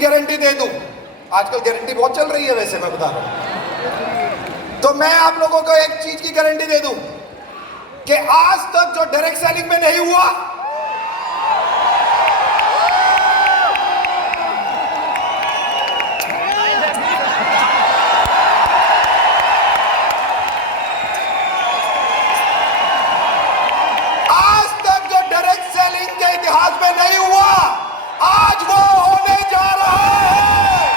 Guarantee दे दूं, आजकल guarantee बहुत चल रही है वैसे मैं बता रहा हूं, तो मैं आप लोगों को एक चीज की गारंटी दे दूं कि आज तक जो डायरेक्ट सेलिंग में नहीं हुआ, आज तक जो डायरेक्ट सेलिंग के इतिहास में नहीं हुआ, आज वो होने जा रहा है।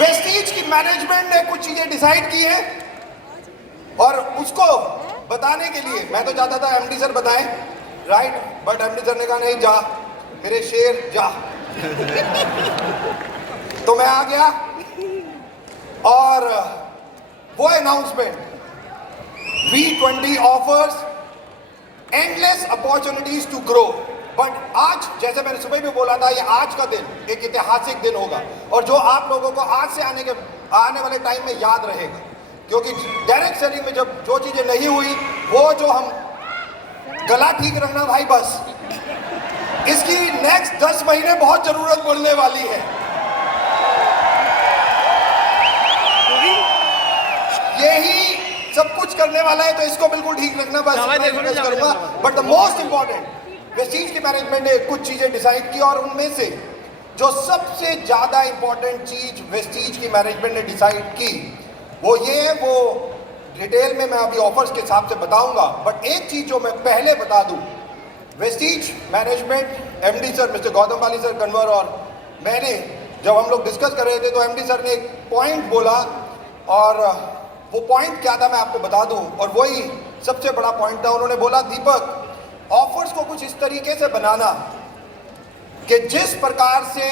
वेस्टीज की मैनेजमेंट ने कुछ चीजें डिसाइड की हैं और उसको बताने के लिए मैं तो चाहता था एमडी सर बताएं, राइट, बट एमडी सर ने कहा नहीं, जा मेरे शेर जा। तो मैं आ गया और वो announcement, V20 offers endless opportunities to grow. But आज, जैसे मैंने सुबह भी बोला था, ये आज का दिन एक ऐतिहासिक दिन होगा और जो आप लोगों को आज से आने वाले टाइम में याद रहेगा, क्योंकि डायरेक्ट सेलिंग में जब जो चीजें नहीं हुई, वो जो हम गला ठीक रखना भाई, बस इसकी नेक्स्ट 10 महीने बहुत जरूरत पड़ने वाली है। यही सब कुछ करने वाला है, तो इसको बिल्कुल ठीक रखना, बस रिक्वेस्ट करूंगा। But the most important, Vestige की मैनेजमेंट ने कुछ चीजें डिसाइड की और उनमें से जो सबसे ज्यादा इंपॉर्टेंट चीज वेस्टीज की मैनेजमेंट ने डिसाइड की वो ये है, वो डिटेल में मैं अभी ऑफर्स के हिसाब से बताऊंगा, बट एक चीज जो मैं पहले बता दूं, Vestige management MD sir mister Gautam Bali sir Kanwar और मैंने जब हम लोग डिस्कस कर रहे थे तो एमडी सर ने एक पॉइंट बोला और वो पॉइंट क्या था मैं आपको बता दूं, और वही सबसे बड़ा पॉइंट था। उन्होंने बोला, दीपक, ऑफर्स को कुछ इस तरीके से बनाना कि जिस प्रकार से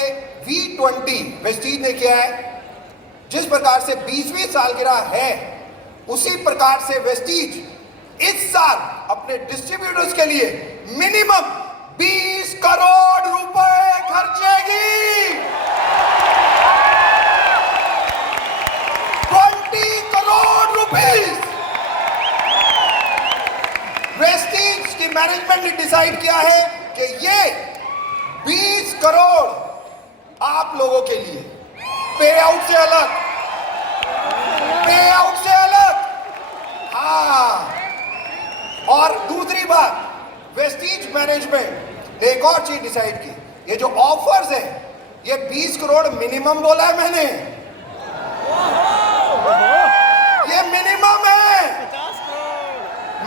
V20 वेस्टीज ने किया है, जिस प्रकार से 20वीं सालगिरह है, उसी प्रकार से वेस्टीज इस साल अपने डिस्ट्रीब्यूटर्स के लिए मिनिमम 20 करोड़ रुपए खर्चेगी। 20 करोड़ रुपीस वेस्टीज की मैनेजमेंट ने डिसाइड किया है कि ये 20 करोड़ आप लोगों के लिए पे आउट से अलग, पे आउट से अलग। हाँ, और दूसरी बात, वेस्टीज मैनेजमेंट ने एक और चीज डिसाइड की, ये जो ऑफर्स है ये 20 करोड़ मिनिमम बोला है मैंने, ये मिनिमम है,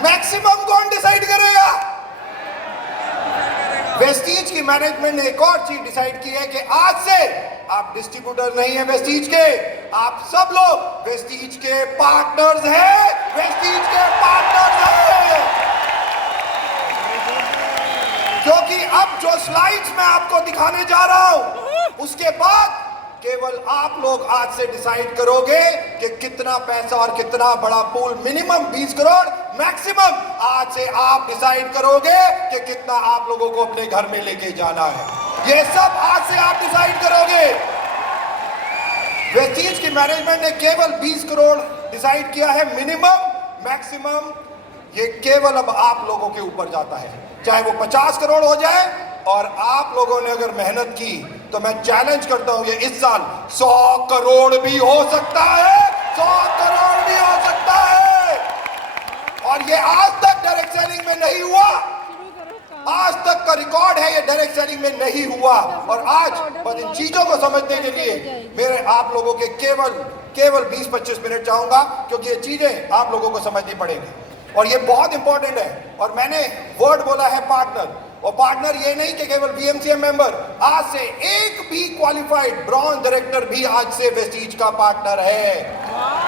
मैक्सिमम कौन डिसाइड करेगा? वेस्टीज की मैनेजमेंट ने एक और चीज डिसाइड की है कि आज से आप डिस्ट्रीब्यूटर नहीं है वेस्टीज के, आप सब लोग वेस्टीज के पार्टनर्स हैं, वेस्टीज के पार्टनर्स हैं। क्योंकि अब जो स्लाइड्स मैं आपको दिखाने जा रहा हूं, उसके बाद केवल आप लोग आज से डिसाइड करोगे कि कितना पैसा और कितना बड़ा पूल, मिनिमम 20 करोड़, मैक्सिमम आज से आप डिसाइड करोगे कि कितना आप लोगों को अपने घर में लेके जाना है। ये सब आज से आप डिसाइड करोगे। वेस्टीज की मैनेजमेंट ने केवल 20 करोड़ डिसाइड किया है मिनिमम, मैक्सिमम ये केवल अब आप लोगों के ऊपर जाता है, चाहे वो 50 करोड़ हो जाए। और आप लोगों ने अगर मेहनत की तो मैं चैलेंज करता हूं, ये इस साल 100 करोड़ भी हो सकता है, 100 करोड़ भी हो सकता है। और ये आज तक डायरेक्ट सेलिंग में नहीं हुआ, आज तक का रिकॉर्ड है, ये डायरेक्ट सेलिंग में नहीं हुआ। और आज बस इन चीजों को समझने के लिए मेरे आप लोगों के केवल 20-25 मिनट चाहूंगा, क्योंकि ये चीजें आप लोगों को समझनी पड़ेगी और ये बहुत इंपॉर्टेंट है। और मैंने वर्ड बोला है पार्टनर, और पार्टनर ये नहीं कि केवल BMCM मेंबर, आज से एक भी क्वालिफाइड ब्रॉन्ज डायरेक्टर भी आज से वेस्टीज का पार्टनर है।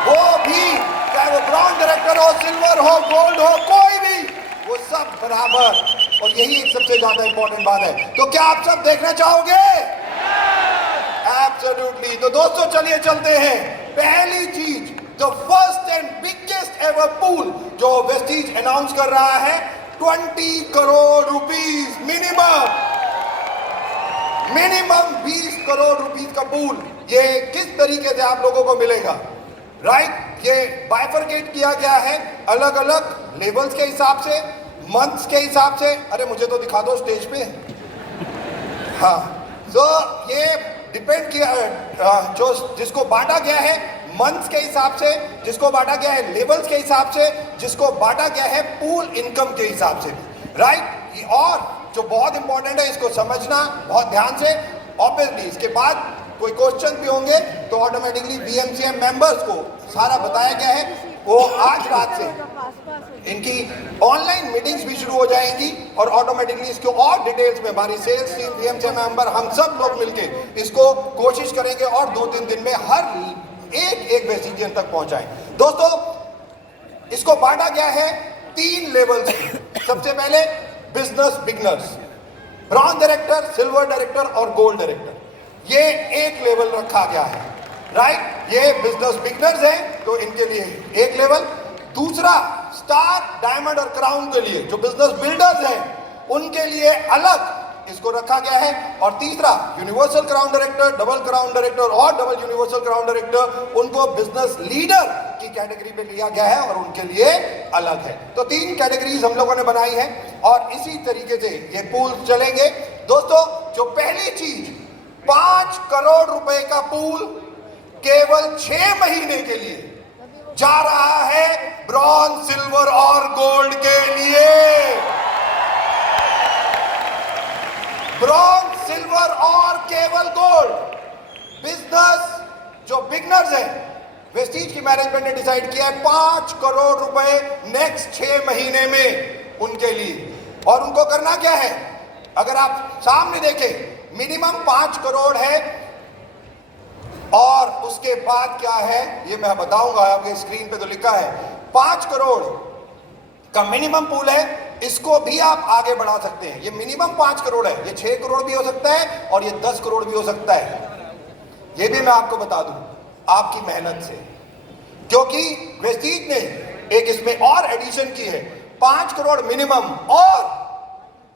वो भी, चाहे वो ब्रॉन्ज डायरेक्टर हो, सिल्वर हो, गोल्ड हो, कोई भी, वो सब बराबर। और यही एक सबसे ज्यादा इंपॉर्टेंट बात है। तो क्या आप सब देखना चाहोगे? एब्सोल्युटली। तो दोस्तों चलिए चलते हैं। पहली चीज, the first and biggest ever pool जो वेस्टीज अनाउंस कर रहा है, 20 crore rupees minimum, 20 crore rupees का पूल। ये किस तरीके से आप लोगों को मिलेगा, राइट? ये बाइफरकेट किया गया है अलग अलग लेवल्स के हिसाब से। मंथ्स के हिसाब से, अरे मुझे तो दिखा दो स्टेज पे। हाँ, तो ये डिपेंड किया, जो जिसको बांटा गया है मंथ्स के हिसाब से, जिसको बांटा गया है लेवल्स के हिसाब से, जिसको बांटा गया है पूल इनकम के हिसाब से, राइट। और जो बहुत इंपॉर्टेंट है, इसको समझना बहुत ध्यान से। ऑब्वियसली इसके बाद कोई क्वेश्चन भी होंगे तो ऑटोमेटिकली बीएमसीएम मेंबर्स को सारा बताया गया है। वो आज रात से इनकी ऑनलाइन मीटिंग्स भी शुरू हो जाएंगी और ऑटोमेटिकली इसको और डिटेल्स में हमारी सेल्स टीम, बीएमसीएम मेंबर, हम सब लोग मिलके इसको कोशिश करेंगे और 2-3 दिन में हर एक वेस्टिजियन तक पहुंचाएं। दोस्तों, इसको बांटा गया है 3 लेवल्स में। सबसे पहले business beginners, bronze director, silver director और गोल्ड डायरेक्टर, ये एक लेवल रखा गया है, राइट। ये बिजनेस बिगनर्स हैं तो इनके लिए एक लेवल। दूसरा, स्टार, डायमंड और क्राउन के लिए जो बिजनेस बिल्डर्स हैं उनके लिए अलग इसको रखा गया है। और तीसरा, universal crown director, double crown director और डबल यूनिवर्सल क्राउन डायरेक्टर, उनको बिजनेस लीडर की कैटेगरी में लिया गया है और उनके लिए अलग है। तो 3 कैटेगरीज हम लोगों ने बनाई है और इसी तरीके से ये पूल चलेंगे। दोस्तों, जो पहली चीज, 5 करोड़ रुपए का पूल केवल 6 महीने के लिए जा रहा है ब्रॉन्ज, सिल्वर और गोल्ड के लिए। ब्रॉन्ज, सिल्वर और केवल गोल्ड। बिजनेस जो बिगनर्स हैं, वेस्टीज की मैनेजमेंट ने डिसाइड किया है 5 करोड़ रुपए नेक्स्ट 6 महीने में उनके लिए। और उनको करना क्या है, अगर आप सामने देखें, मिनिमम 5 करोड़ है और उसके बाद क्या है ये मैं बताऊंगा, आपके स्क्रीन पे तो लिखा है 5 करोड़ का मिनिमम पूल है। इसको भी आप आगे बढ़ा सकते हैं। ये मिनिमम 5 करोड़ है, ये 6 करोड़ भी हो सकता है और ये 10 करोड़ भी हो सकता है। ये भी मैं आपको बता दूं आपकी मेहनत से, क्योंकि वेस्टीज ने एक इसमें और एडिशन की है, 5 करोड़ मिनिमम। और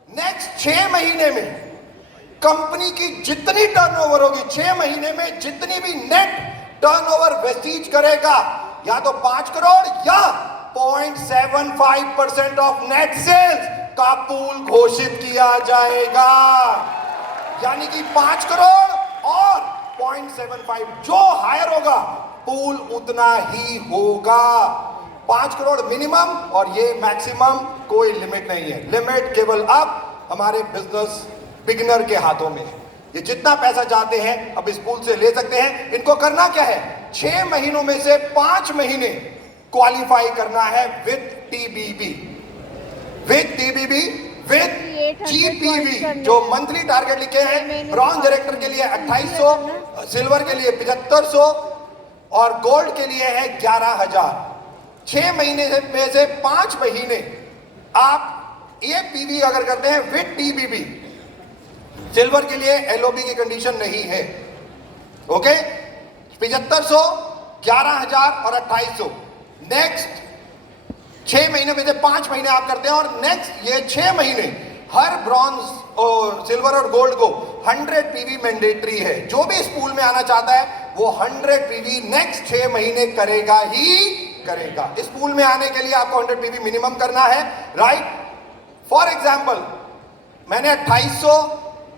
नेक्स्ट 6 महीने में कंपनी की जितनी टर्नओवर होगी, 6 महीने में जितनी भी नेट टर्नओवर वेस्टीज करेगा, या तो 5 करोड़ या 0.75% ऑफ नेट सेल्स का पूल घोषित किया जाएगा। यानी कि 5 करोड़ और 0.75, जो हायर होगा पूल उतना ही होगा। 5 करोड़ मिनिमम और ये मैक्सिमम, कोई लिमिट नहीं है। लिमिट केवल अब हमारे बिजनेस बिगिनर के हाथों में है। ये जितना पैसा चाहते हैं अब इस पूल से ले सकते हैं। इनको करना क्या है, 6 महीनों में से 5 महीने क्वालिफाई करना है विद टीबीबी, विद जीपीवी। जो मंथली टारगेट लिखे हैं, ब्रॉन्ज डायरेक्टर के लिए 2800, सिल्वर के लिए 7500 और गोल्ड के लिए है 11000। 6 महीने में से 5 महीने आप ये पीवी अगर करते हैं विद टीबीबी, सिल्वर के लिए एलओबी की कंडीशन नहीं है, ओके। 7500, 11000 और 2800। नेक्स्ट 6 महीने में से 5 महीने आप करते हैं और नेक्स्ट ये 6 महीने हर ब्रॉन्ज और सिल्वर और गोल्ड को 100 पीवी मैंडेटरी है। जो भी इस पूल में आना चाहता है वो 100 पीवी नेक्स्ट 6 महीने करेगा ही करेगा। इस पूल में आने के लिए आपको 100 पीवी मिनिमम करना है, राइट। फॉर एग्जाम्पल, मैंने 2800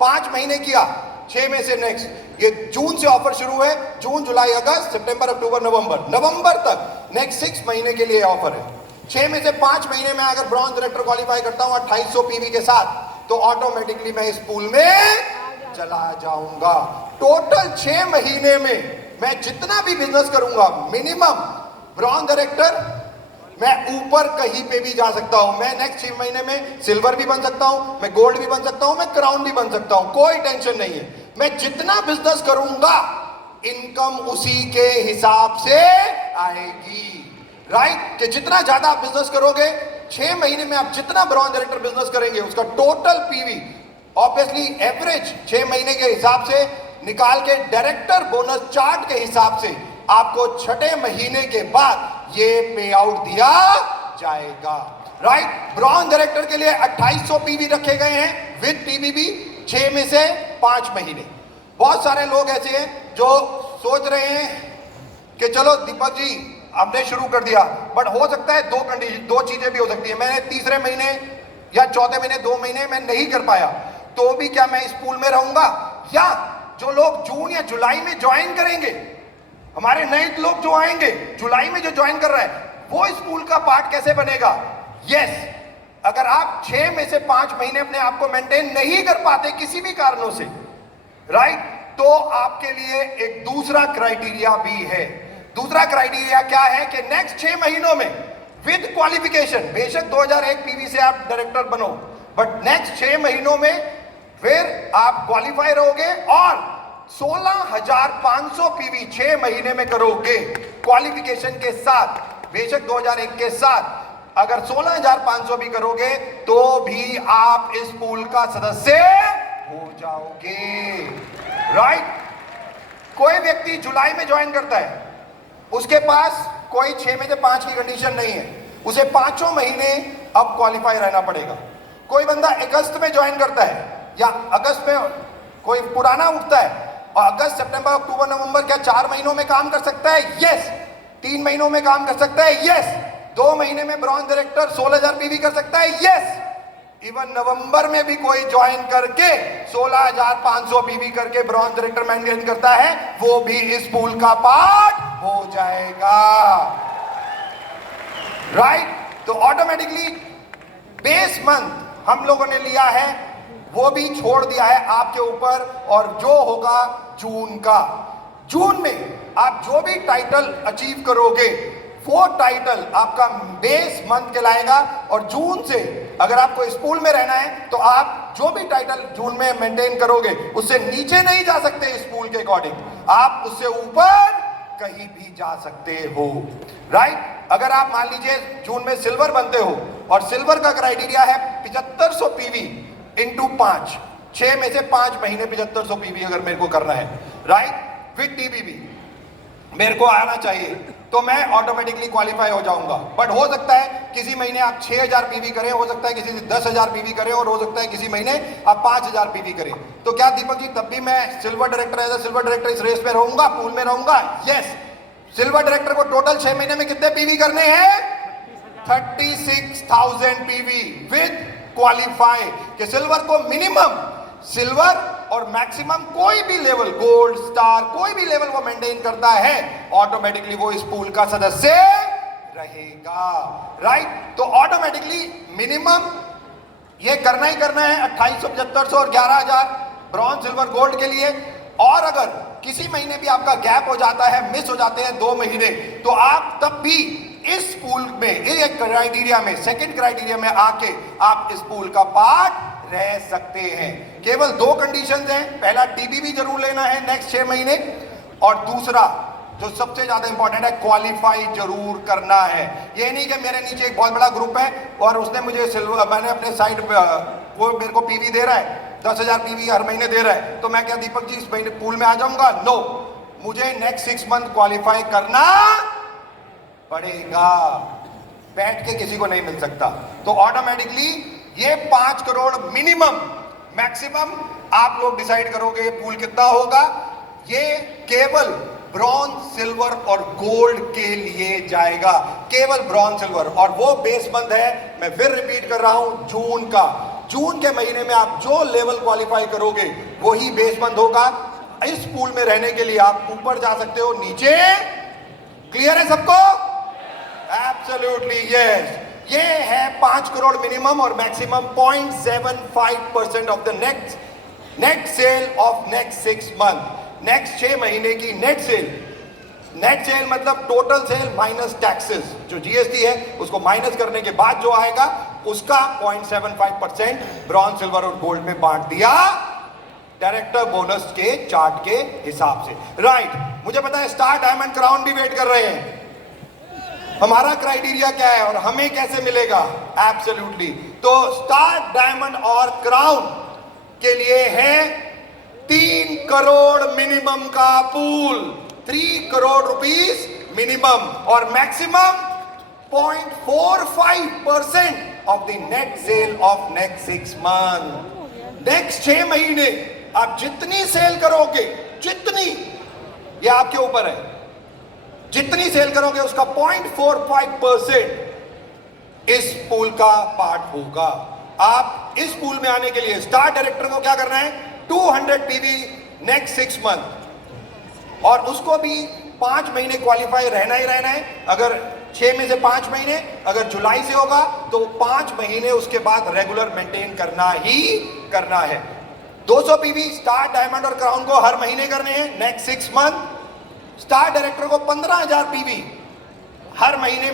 5 महीने किया, 6 में से नेक्स्ट, ये जून से ऑफर शुरू है, जून, जुलाई, अगस्त, सितंबर, अक्टूबर, नवंबर तक नेक्स्ट 6 महीने के लिए ऑफर है। 6 में से 5 महीने में अगर ब्रॉन्ज डायरेक्टर क्वालिफाई करता हूं 2800 पीवी के साथ, तो ऑटोमेटिकली मैं इस पूल में चला जाऊंगा। टोटल 6 महीने में मैं जितना भी बिजनेस करूंगा, मिनिमम ब्रॉन्ज डायरेक्टर मैं ऊपर कहीं पे भी जा सकता हूं। मैं नेक्स्ट 6 महीने में सिल्वर भी बन सकता हूं, मैं गोल्ड भी बन सकता हूं, मैं क्राउन भी बन सकता हूं, कोई टेंशन नहीं है। मैं जितना बिजनेस करूंगा इनकम उसी के हिसाब से आएगी, राइट। कि जितना ज्यादा आप बिजनेस करोगे, 6 महीने में आप जितना ब्रॉन्ज डायरेक्टर बिजनेस करेंगे उसका टोटल पीवी ऑब्वियसली एवरेज 6 महीने के हिसाब से निकाल के डायरेक्टर बोनस चार्ट के हिसाब से आपको 6ठे महीने के बाद ये पे आउट दिया जाएगा, राइट। ब्रॉन्ज डायरेक्टर के लिए 2800 पीवी रखे गए हैं विद टीबीबी, 6 में से 5 महीने। बहुत सारे लोग ऐसे हैं जो सोच रहे हैं कि चलो दीपक जी हमने शुरू कर दिया, बट हो सकता है दो चीजें भी हो सकती है। मैंने तीसरे महीने या चौथे महीने 2 महीने मैं नहीं कर पाया, तो भी क्या मैं इस पूल में रहूंगा? या जो लोग जून या जुलाई में ज्वाइन करेंगे, हमारे नए लोग जो आएंगे जुलाई में जो ज्वाइन कर रहे हैं, वो इस पूल का पार्ट कैसे बनेगा? यस, अगर आप 6 में से 5 महीने अपने आप को मेंटेन नहीं कर पाते किसी भी कारणों से, राइट, तो आपके लिए एक दूसरा क्राइटेरिया भी है। दूसरा क्राइटेरिया क्या है कि नेक्स्ट 6 महीनों में विद क्वालिफिकेशन, बेशक 2001 पीवी से आप डायरेक्टर बनो, बट नेक्स्ट 6 महीनों में फिर आप क्वालिफाई रहोगे और 16,500 पीवी 6 महीने में करोगे क्वालिफिकेशन के साथ। बेशक 2001 के साथ अगर 16,500 भी करोगे तो भी आप इस पूल का सदस्य हो जाओगे, राइट। कोई व्यक्ति जुलाई में ज्वाइन करता है, उसके पास कोई 6 में से 5 की कंडीशन नहीं है, उसे 5 महीने अब क्वालिफाई रहना पड़ेगा। कोई बंदा अगस्त में ज्वाइन करता है या अगस्त में कोई पुराना उठता है और अगस्त सितंबर अक्टूबर नवंबर क्या 4 महीनों में काम कर सकता है? यस। 3 महीनों में काम कर सकता है? यस। 2 महीने में ब्रॉन्ज डायरेक्टर 16,000 पीवी कर सकता है? यस। इवन नवंबर में भी कोई ज्वाइन करके 16,500 पीवी करके ब्रॉन्ज डायरेक्टर मेंटेन करता है, वो भी इस पूल का पार्ट हो जाएगा, राइट। तो ऑटोमेटिकली बेस मंथ हम लोगों ने लिया है, वो भी छोड़ दिया है आपके ऊपर, और जो होगा जून का। जून में आप जो भी टाइटल अचीव करोगे वो टाइटल आपका बेस मंथ कहलाएगा, और जून से अगर आपको इस पूल में रहना है तो आप जो भी टाइटल जून में मेंटेन करोगे उससे नीचे नहीं जा सकते इस पूल के अकॉर्डिंग, आप उससे ऊपर कहीं भी जा सकते हो, राइट। अगर आप मान लीजिए जून में सिल्वर बनते हो, और सिल्वर का क्राइटेरिया है 7500 पीवी इंटू 5, 6 में से 5 महीने 7500 पीवी अगर मेरे को करना है, राइट, विद टीबीबी मेरे को आना चाहिए, तो मैं ऑटोमेटिकली क्वालिफाई हो जाऊंगा। बट हो सकता है किसी महीने आप 6000 पीवी करें, हो सकता है किसी 10,000 पीवी करें, और हो सकता है किसी महीने आप 5,000 पीवी करें। तो क्या दीपक जी तब भी मैं silver director as silver director इस रेस में रहूंगा, पूल में रहूंगा? यस। सिल्वर डायरेक्टर को टोटल 6 महीने में कितने पीवी करने हैं? 36,000 पीवी विद क्वालिफाई। कि सिल्वर को मिनिमम सिल्वर और मैक्सिमम कोई भी लेवल, गोल्ड, स्टार, कोई भी लेवल वो मेंटेन करता है, ऑटोमेटिकली वो इस पूल का सदस्य रहेगा, राइट। तो ऑटोमेटिकली मिनिमम ये करना ही करना है 2800, 7500 और 11,000 ब्रॉन्ज, सिल्वर, गोल्ड के लिए। और अगर किसी महीने भी आपका गैप हो जाता है, मिस हो जाते हैं 2 महीने, तो आप तब भी इस पूल में, एक क्राइटेरिया में, सेकंड क्राइटेरिया में आके आप इस पूल का पार्ट रह सकते हैं। केवल 2 कंडीशंस हैं, पहला टीबीबी जरूर लेना है नेक्स्ट 6 महीने, और दूसरा जो सबसे ज्यादा इंपॉर्टेंट है, क्वालिफाई जरूर करना है। ये नहीं कि मेरे नीचे एक बहुत बड़ा ग्रुप है और उसने मुझे सिल्वर, मैंने अपने साइड पे वो मेरे को पीवी दे रहा है, 10,000 पीवी हर महीने दे रहा है, तो मैं क्या दीपक जी इस महीने पूल में आ जाऊंगा? नो, मुझे नेक्स्ट 6 मंथ क्वालिफाई करना पड़ेगा, बैठ के किसी को नहीं मिल सकता। तो ऑटोमेटिकली ये 5 करोड़ मिनिमम, मैक्सिमम आप लोग डिसाइड करोगे पूल कितना होगा। ये केवल ब्रॉन्ज, सिल्वर और गोल्ड के लिए जाएगा, केवल ब्रॉन्ज, सिल्वर, और वो बेस मंथ है, मैं फिर रिपीट कर रहा हूं, जून का। जून के महीने में आप जो लेवल क्वालिफाई करोगे वही बेस मंथ होगा। इस पूल में रहने के लिए आप ऊपर जा सकते हो, नीचे। क्लियर है सबको? Absolutely yes. ये है 5 करोड़ मिनिमम और maximum 0.75% of the net cell of next 6 month. Next 6 महीने की नेट सेल, नेट सेल मतलब टोटल सेल माइनस टैक्सेस, जो जीएसटी है उसको माइनस करने के बाद जो आएगा उसका 0.75% ब्रॉन्ज, सिल्वर और गोल्ड में बांट दिया डायरेक्टर बोनस के चार्ट के हिसाब से, राइट। मुझे पता है स्टार, डायमंड, क्राउन भी वेट कर रहे हैं। हमारा क्राइटेरिया क्या है और हमें कैसे मिलेगा? एब्सोल्युटली। तो स्टार, डायमंड और क्राउन के लिए है 3 करोड़ मिनिमम का पूल, 3 करोड़ रुपीस मिनिमम, और maximum 0.45% of the net cell of next 6 month. Next 6 महीने आप जितनी सेल करोगे, जितनी, ये आपके ऊपर है, जितनी सेल करोगे उसका 0.45% इस पूल का पार्ट होगा। आप इस पूल में आने के लिए स्टार डायरेक्टर को क्या करना है, 200 पीवी नेक्स्ट 6 मंथ, और उसको भी 5 महीने क्वालिफाई रहना ही रहना है। अगर 6 में से 5 महीने अगर जुलाई से होगा तो 5 महीने उसके बाद रेगुलर मेंटेन करना ही करना है। 200 पीवी स्टार, डायमंड और क्राउन को हर महीने करने हैं नेक्स्ट 6 मंथ। स्टार डायरेक्टर को 15,000 पीवी हर महीने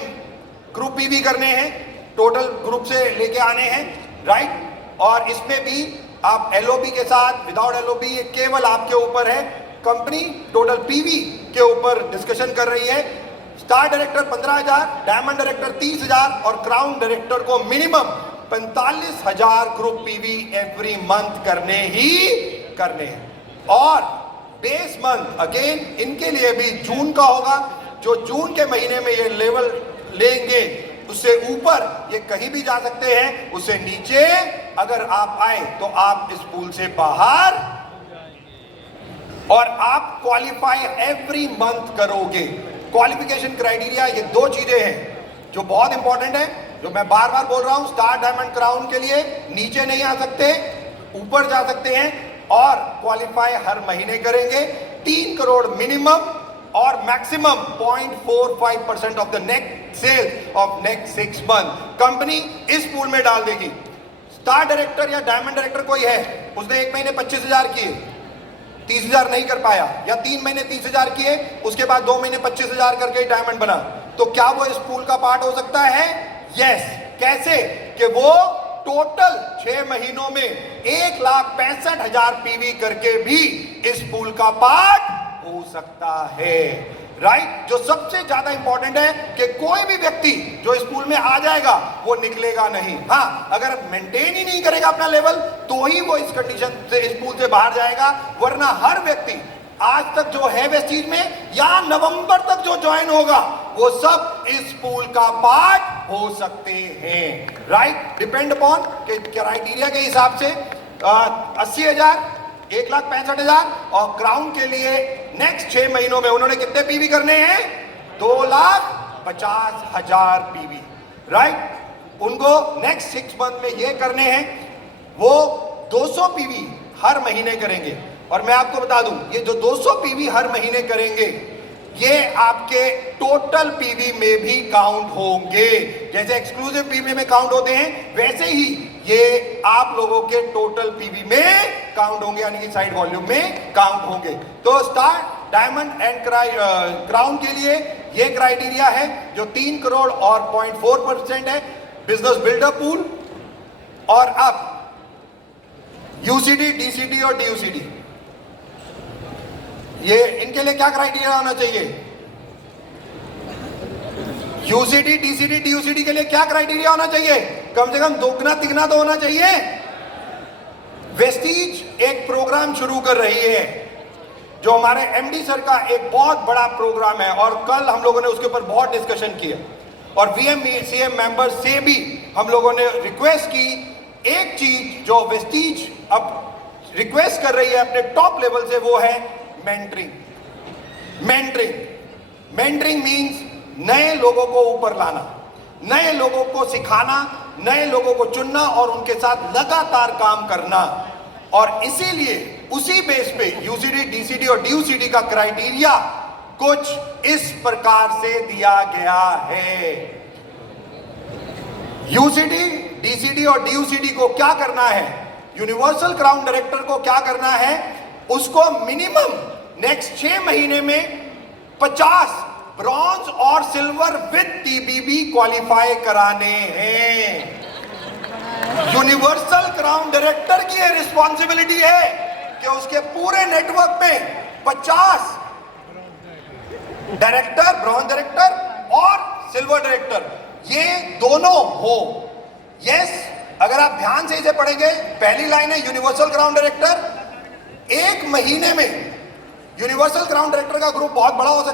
ग्रुप पीवी करने हैं, टोटल ग्रुप से लेके आने हैं, राइट। और इसमें भी आप एलओबी के साथ, विदाउट एलओबी, ये केवल आपके ऊपर है। कंपनी टोटल पीवी के ऊपर डिस्कशन कर रही है। स्टार डायरेक्टर 15,000, डायमंड डायरेक्टर 30,000 और क्राउन डायरेक्टर को minimum 45,000 group PV every month करने ही करने हैं। और बेस मंथ अगेन इनके लिए भी जून का होगा। जो जून के महीने में ये लेवल लेंगे उससे ऊपर ये कहीं भी जा सकते हैं, उससे नीचे अगर आप आए तो आप इस पूल से बाहर, और आप क्वालिफाई एवरी मंथ करोगे। क्वालिफिकेशन क्राइटेरिया ये 2 चीजें हैं जो बहुत इंपॉर्टेंट है, जो मैं बार बार बोल रहा हूं। स्टार, डायमंड, क्राउन के लिए नीचे नहीं आ सकते, ऊपर जा सकते हैं, और क्वालिफाई हर महीने करेंगे। 3 करोड़ मिनिमम और maximum 0.45% of the net cell of next 6 month company इस पूल में डाल देगी। स्टार डायरेक्टर या डायमंड डायरेक्टर कोई है, उसने 1 महीने 25,000 किए, 30,000 नहीं कर पाया, या 3 महीने 30,000 किए, उसके बाद 2 महीने 25,000 करके डायमंड बना, तो क्या वो इस पूल का पार्ट हो सकता है? यस। कैसे? कि वो टोटल 6 महीनों में 1,65,000 पीवी करके भी इस पूल का पार्ट हो सकता है, राइट। जो सबसे ज्यादा इंपॉर्टेंट है कि कोई भी व्यक्ति जो इस पूल में आ जाएगा वो निकलेगा नहीं। हाँ, अगर मेंटेन ही नहीं करेगा अपना लेवल तो ही वो इस कंडीशन से, इस पूल से बाहर जाएगा, वरना हर व्यक्ति आज तक जो है वेस्टीज में या नवंबर तक जो ज्वाइन होगा वो सब इस पूल का पार्ट हो सकते हैं, राइट। डिपेंड अपॉन क्राइटेरिया के हिसाब से 80,000, 1,65,000, और क्राउन के लिए नेक्स्ट 6 महीनों में उन्होंने कितने पीवी करने हैं? 2,50,000 पीवी, राइट। उनको नेक्स्ट 6 मंथ में ये करने हैं। वो 200 पीवी हर महीने करेंगे, और मैं आपको बता दूं ये जो 200 पीवी हर महीने करेंगे ये आपके टोटल पीवी में भी काउंट होंगे। जैसे एक्सक्लूसिव पीवी में काउंट होते हैं वैसे ही ये आप लोगों के टोटल पीवी में काउंट होंगे, यानी कि साइड वॉल्यूम में काउंट होंगे। तो स्टार, डायमंड एंड क्राउन के लिए ये क्राइटेरिया है जो 3 करोड़ और 0.4% है, बिजनेस बिल्डर पूल। और अब यूसीडी, डीसीडी और डीयूसीडी, ये इनके लिए क्या क्राइटेरिया होना चाहिए? यूसीडी, डीसीडी, डीयूसीडी के लिए क्या क्राइटेरिया होना चाहिए? कम से कम दोगुना तिगुना तो होना चाहिए। वेस्टीज एक प्रोग्राम शुरू कर रही है जो हमारे एमडी सर का एक बहुत बड़ा प्रोग्राम है, और कल हम लोगों ने उसके ऊपर बहुत डिस्कशन किया, और वीएमसीएम मेंबर से भी हम लोगों ने रिक्वेस्ट की। एक चीज जो वेस्टीज अब रिक्वेस्ट कर रही है अपने टॉप लेवल से, वो है मेंटरिंग। मेंटरिंग मींस नए लोगों को ऊपर लाना, नए लोगों को सिखाना, नए लोगों को चुनना और उनके साथ लगातार काम करना। और इसीलिए उसी बेस पे यूसीडी, डीसीडी और डीयूसीडी का क्राइटेरिया कुछ इस प्रकार से दिया गया है। यूसीडी, डीसीडी और डीयूसीडी को क्या करना है? यूनिवर्सल क्राउन डायरेक्टर को क्या करना है? उसको मिनिमम नेक्स्ट 6 महीने में 50 ब्रॉन्ज और सिल्वर विद टीबीबी क्वालिफाई कराने हैं। यूनिवर्सल क्राउन डायरेक्टर की यह रिस्पॉन्सिबिलिटी है कि उसके पूरे नेटवर्क में 50 डायरेक्टर, ब्रॉन्ज डायरेक्टर और सिल्वर डायरेक्टर, ये दोनों हो। यस, अगर आप ध्यान से इसे पढ़ेंगे, पहली लाइन है यूनिवर्सल क्राउन डायरेक्टर। 1 महीने में यूनिवर्सल क्राउन डायरेक्टर का ग्रुप बहुत बड़ा हो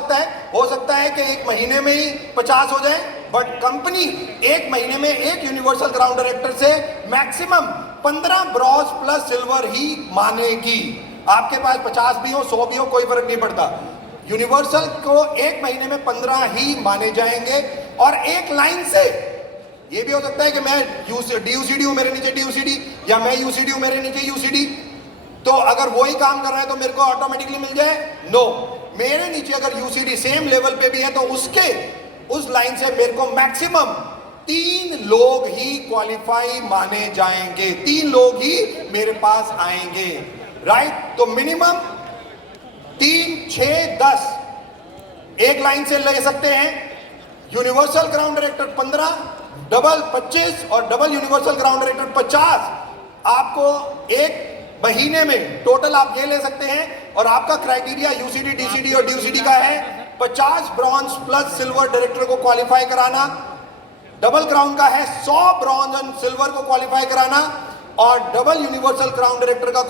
सकता है कि 1 महीने में ही 50 हो जाए, बट कंपनी 1 महीने में एक यूनिवर्सल क्राउन डायरेक्टर से मैक्सिमम 15 ब्रॉन्ज प्लस सिल्वर ही मानेगी। आपके पास 50 भी हो, 100 भी हो, कोई फर्क नहीं पड़ता। यूनिवर्सल को 1 महीने में 15 ही माने जाएंगे। और एक लाइन से ये भी हो सकता है कि मैं DUCD हूं, मेरे नीचे DUCD, या मैं UCD हूं, मेरे नीचे UCD, तो अगर वही काम कर रहा है तो मेरे को ऑटोमेटिकली मिल जाए? नो, मेरे नीचे अगर UCD सेम लेवल पे भी है तो उसके उस लाइन से मेरे को मैक्सिमम 3 लोग ही क्वालिफाई माने जाएंगे, 3 लोग ही मेरे पास आएंगे, राइट? तो मिनिमम 3, 6, 10 एक लाइन से ले सकते हैं। यूनिवर्सल ग्राउंड डायरेक्टर 15, डबल 25 और डबल यूनिवर्सल ग्राउंड डायरेक्टर 50। आपको एक महीने में टोटल आप ये ले सकते हैं, और आपका क्राइटेरिया UCD, DCD और DUCD का है 50 ब्रॉन्ज प्लस सिल्वर डायरेक्टर को क्वालिफाई कराना, डबल क्राउन का है 100 ब्रॉन्ज एंड सिल्वर को क्वालिफाई कराना, और डबल यूनिवर्सल क्राउन डायरेक्टर का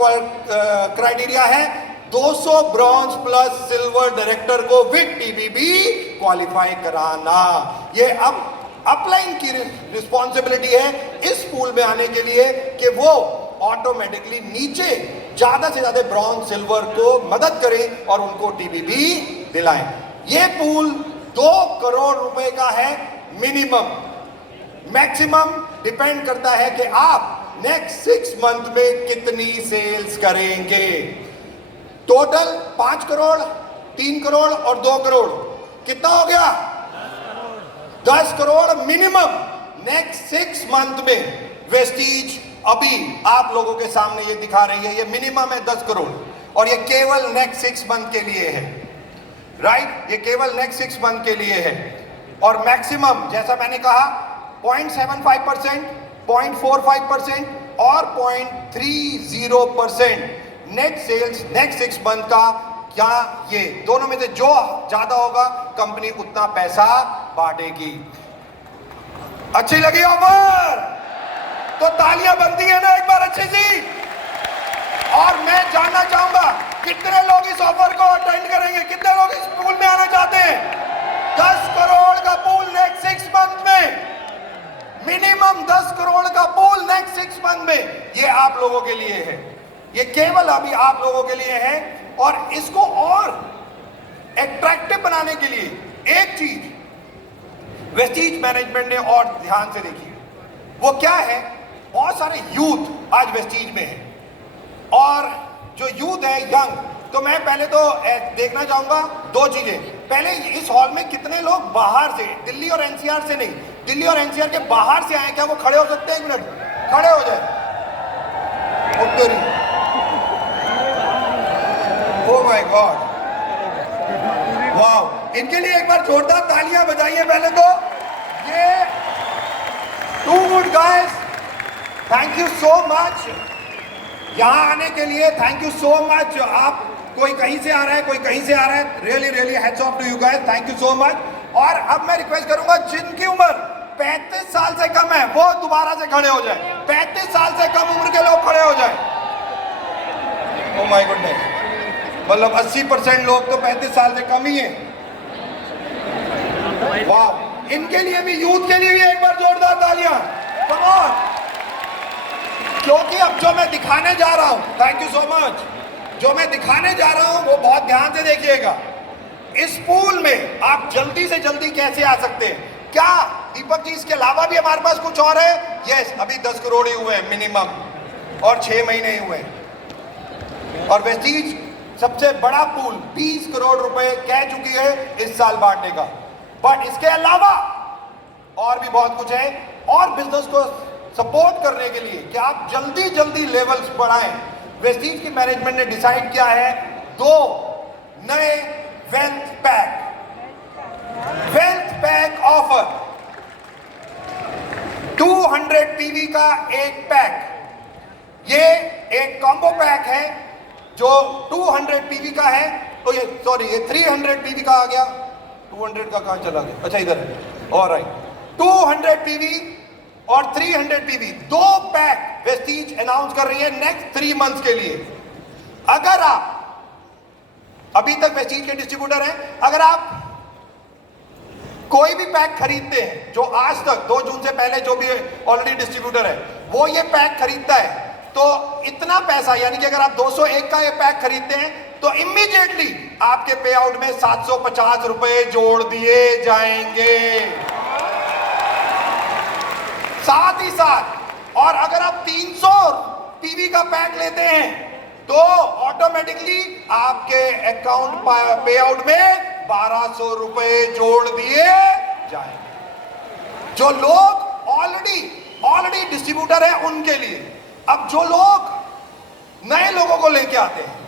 क्राइटेरिया है 200 ब्रॉन्ज प्लस सिल्वर डायरेक्टर को विद TBB क्वालिफाई कराना। ये अब अपलाइन की रिस्पॉन्सिबिलिटी है इस पूल में आने के लिए कि वो ऑटोमेटिकली नीचे ज्यादा से ज्यादा ब्रॉन्ज सिल्वर को मदद करें और उनको TBB दिलाएं। ये पूल 2 करोड़ रुपए का है मिनिमम, मैक्सिमम डिपेंड करता है कि आप नेक्स्ट 6 मंथ में कितनी सेल्स करेंगे। टोटल 5 करोड़, 3 करोड़ और 2 करोड़, कितना हो गया? 10 करोड़ मिनिमम नेक्स्ट 6 मंथ में। वेस्टीज अभी आप लोगों के सामने ये दिखा रही है, ये मिनिमम है 10 करोड़, और ये केवल नेक्स्ट 6 मंथ के लिए है, राइट? ये केवल नेक्स्ट 6 मंथ के लिए है। और मैक्सिमम जैसा मैंने कहा 0.75%, 0.45% और 0.30% नेट सेल्स नेक्स्ट 6 मंथ का, क्या ये दोनों में से जो ज्यादा होगा कंपनी उतना पैसा बांटेगी। अच्छी लगी ऑफर? तो तालियां बनती है ना एक बार अच्छी सी। और मैं जानना चाहूंगा कितने लोग इस ऑफर को अटेंड करेंगे, कितने लोग इस पूल में आना चाहते हैं? 10 करोड़ का पूल नेक्स्ट 6 मंथ में, मिनिमम 10 करोड़ का पूल नेक्स्ट 6 मंथ में, ये आप लोगों के लिए है, ये केवल अभी आप लोगों के लिए है। और इसको और एट्रैक्टिव बनाने के लिए एक चीज वेस्टीज मैनेजमेंट ने और ध्यान से देखी, वो क्या है? बहुत सारे यूथ आज वेस्टीज में है, और जो यूथ है यंग, तो मैं पहले तो देखना चाहूंगा 2 चीजें। पहले इस हॉल में कितने लोग बाहर से, दिल्ली और NCR से नहीं, दिल्ली और NCR के बाहर से आए? क्या वो खड़े हो सकते हैं? 1 मिनट खड़े हो जाए। ओह माय गॉड, वाह! इनके लिए एक बार जोरदार तालियां बजाइए पहले तो। ये too good guys, thank you so much यहां आने के लिए, थैंक यू सो मच। आप कोई कहीं से आ रहा है, कोई कहीं से आ रहा है, really really hats off to you guys, thank you so much. और अब मैं रिक्वेस्ट करूंगा जिनकी उम्र 35 साल से कम है वो दोबारा से खड़े हो जाए। 35 साल से कम उम्र के लोग खड़े हो जाए। ओह माय गुडनेस, मतलब 80% लोग तो 35 साल से कम ही है। वाह! इनके लिए भी, यूथ के लिए भी एक बार जोरदार तालियां, कम ऑन। क्योंकि अब जो मैं दिखाने जा रहा हूं, थैंक यू सो मच, जो मैं दिखाने जा रहा हूं वो बहुत ध्यान से देखिएगा। इस पूल में आप जल्दी से जल्दी कैसे आ सकते हैं? क्या दीपक जी इसके अलावा भी हमारे पास कुछ और है? यस, अभी 10 करोड़ ही हुए हैं मिनिमम, और 6 महीने ही हुए हैं। और वेस्टीज सबसे बड़ा पूल 20 करोड़ रुपए कह चुकी है इस साल बांटने का। बट इसके अलावा और भी बहुत कुछ है, और बिजनेस को सपोर्ट करने के लिए कि आप जल्दी जल्दी लेवल्स बढ़ाएं, वेस्टीज की मैनेजमेंट ने डिसाइड किया है 2 नए वेल्थ पैक ऑफर। 200 PV का एक पैक, ये एक कॉम्बो पैक है जो 200 PV का है। तो ये सॉरी, ये 300 PV का आ गया, 200 का कहां चला गया? अच्छा इधर है, ऑलराइट। 200 PV और 300 PV 2 पैक वेस्टीज अनाउंस कर रही है नेक्स्ट 3 मंथ्स के लिए। अगर आप अभी तक वेस्टीज के डिस्ट्रीब्यूटर हैं, अगर आप कोई भी पैक खरीदते हैं, जो आज तक 2 जून से पहले जो भी ऑलरेडी डिस्ट्रीब्यूटर है वो ये पैक खरीदता है, तो इतना पैसा, यानी कि अगर आप 201 का ये पैक खरीदते हैं तो इमीडिएटली आपके पे आउट में 750 रुपए जोड़ दिए जाएंगे। साथ ही साथ और अगर आप 300 पीवी का पैक लेते हैं तो ऑटोमेटिकली आपके अकाउंट पे आउट में 1200 रुपए जोड़ दिए जाएंगे। जो लोग ऑलरेडी डिस्ट्रीब्यूटर है उनके लिए। अब जो लोग नए लोगों को लेके आते हैं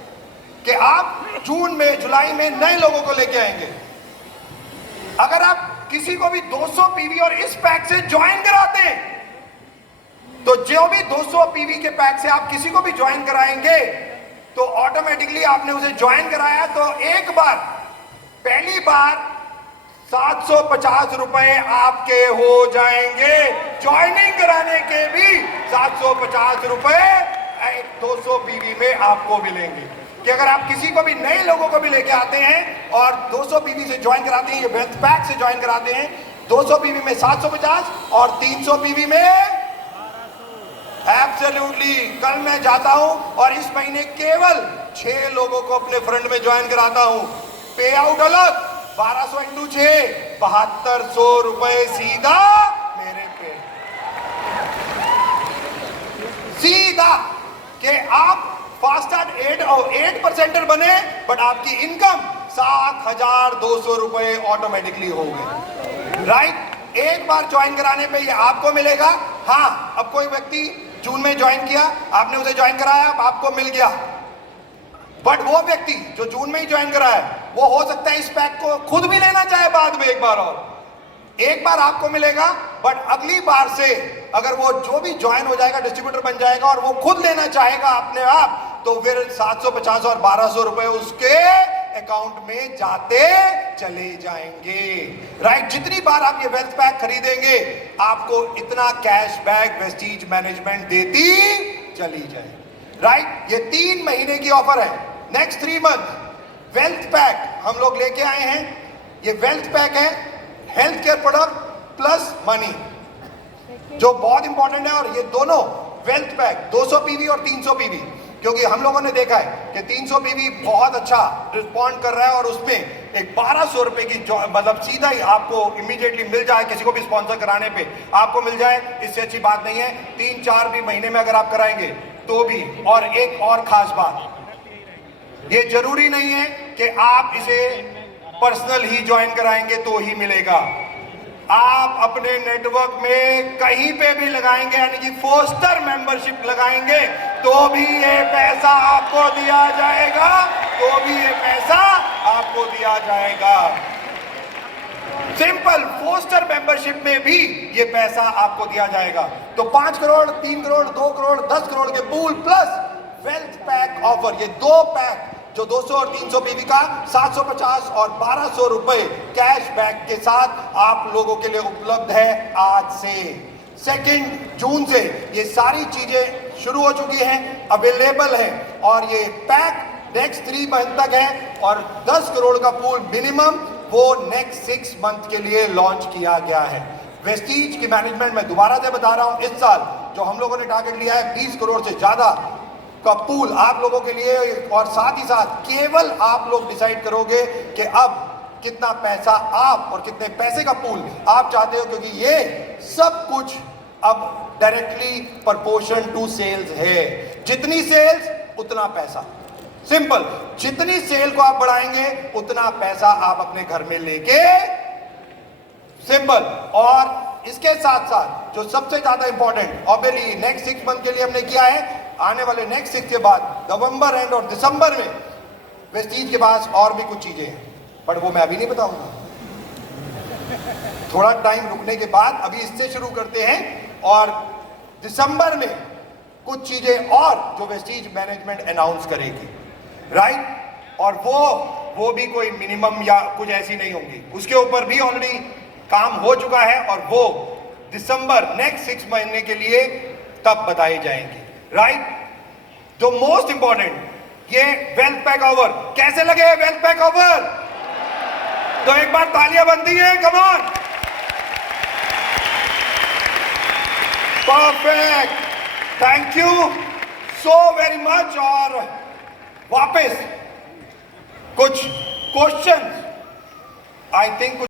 कि आप जून में जुलाई में नए लोगों को लेके आएंगे, अगर आप किसी को भी 200 पीवी और इस पैक से ज्वाइन कराते हैं तो जो भी 200 पीवी के पैक से आप किसी को भी ज्वाइन कराएंगे तो ऑटोमेटिकली आपने उसे ज्वाइन कराया तो एक बार पहली बार 750 रुपए आपके हो जाएंगे। ज्वाइनिंग कराने के भी 750 रुपए 200 पीवी में आपको मिलेंगे। कि अगर आप किसी को भी नए लोगों को भी लेके आते हैं और 200 पीवी से ज्वाइन कराते हैं, ये वेल्थ पैक से ज्वाइन कराते हैं, 200 पीवी में 750 और 300 पीवी में एब्सोल्युटली। कल मैं जाता हूं और इस महीने केवल 6 लोगों को अपने फ्रंट में ज्वाइन कराता हूं। पे आउट अलग 1200 इंटू 6 7200 रुपए सीधा मेरे पे, सीधा। कि आप फास्टैग 8% बने बट आपकी इनकम 7200 रुपए ऑटोमेटिकली हो गए। राइट, एक बार ज्वाइन कराने पे ये आपको मिलेगा। हाँ, अब कोई व्यक्ति जून में ज्वाइन किया, आपने उसे ज्वाइन कराया, आपको मिल गया, बट वो व्यक्ति जो जून में ही ज्वाइन कराया वो हो सकता है इस पैक को खुद भी लेना चाहे बाद में एक बार और। एक बार आपको मिलेगा बट अगली बार से अगर वो जो भी ज्वाइन हो जाएगा डिस्ट्रीब्यूटर बन जाएगा और वो खुद लेना चाहेगा अपने आप तो फिर 750 और 1200 रुपए उसके अकाउंट में जाते चले जाएंगे। राइट, जितनी बार आप ये वेल्थ पैक खरीदेंगे आपको इतना कैशबैक वेस्टीज मैनेजमेंट देती चली जाए। राइट, ये 3 महीने की ऑफर है। नेक्स्ट 3 मंथ वेल्थ पैक हम लोग लेके आए हैं। ये वेल्थ पैक है health care product plus money, जो बहुत इंपॉर्टेंट है। और ये दोनों वेल्थ पैक 200 पीवी और 300 पीवी, क्योंकि हम लोगों ने देखा है कि 300 पीवी बहुत अच्छा रिस्पॉन्ड कर रहा है और उसमें एक 1200 रुपए की मतलब सीधा ही आपको इमीडिएटली मिल जाए, किसी को भी स्पॉन्सर कराने पे आपको मिल जाए, इससे अच्छी बात नहीं है। 3-4 भी महीने में अगर आप कराएंगे तो भी। और एक और खास बात, ये जरूरी नहीं है कि आप इसे पर्सनल ही ज्वाइन कराएंगे तो ही मिलेगा। आप अपने नेटवर्क में कहीं पे भी लगाएंगे, यानी कि फोस्टर मेंबरशिप लगाएंगे तो भी ये पैसा आपको दिया जाएगा, तो भी ये पैसा आपको दिया जाएगा। सिंपल फोस्टर मेंबरशिप में भी ये पैसा आपको दिया जाएगा। तो 5 करोड़, 3 करोड़, 2 करोड़, 10 करोड़ के pool plus wealth pack offer, ये 2 पैक जो 200 और 300 पीवी का 750 और 1200 रुपए कैशबैक के साथ आप लोगों के लिए उपलब्ध है आज से। 2 जून से ये सारी चीजें शुरू हो चुकी हैं, अवेलेबल है। और ये पैक नेक्स्ट 3 मंथ तक है और 10 करोड़ का पूल मिनिमम वो नेक्स्ट 6 मंथ के लिए लॉन्च किया गया है। वेस्टीज की मैनेजमेंट में दोबारा से बता रहा हूं, इस साल जो हम लोगों ने टारगेट लिया है 20 करोड़ से ज्यादा का पूल आप लोगों के लिए। और साथ ही साथ केवल आप लोग डिसाइड करोगे कि अब कितना पैसा आप और कितने पैसे का पूल आप चाहते हो, क्योंकि ये सब कुछ अब डायरेक्टली प्रोपोर्शन टू सेल्स है। जितनी सेल्स उतना पैसा, सिंपल। जितनी सेल को आप बढ़ाएंगे उतना पैसा आप अपने घर में लेके, सिंपल। और इसके साथ साथ जो सबसे ज्यादा इंपॉर्टेंट ऑब्वियसली नेक्स्ट 6 मंथ के लिए हमने किया है, आने वाले नेक्स्ट 6 के बाद नवंबर एंड और दिसंबर में वेस्टीज के पास और भी कुछ चीजें हैं, बट वो मैं अभी नहीं बताऊंगा। थोड़ा टाइम रुकने के बाद अभी इससे शुरू करते हैं और दिसंबर में कुछ चीजें और जो वेस्टीज मैनेजमेंट अनाउंस करेगी। राइट, और वो भी कोई मिनिमम या कुछ ऐसी नहीं होंगी, उसके ऊपर भी ऑलरेडी काम हो चुका है और वो दिसंबर नेक्स्ट 6 महीने के लिए तब बताई जाएंगी। राइट, जो मोस्ट इंपॉर्टेंट ये वेल्थ पैक ऑफर कैसे लगे? वेल्थ पैक ऑफर तो एक बार तालियां बनती है, come on. Perfect, thank you so very much. और वापस कुछ क्वेश्चन आई थिंक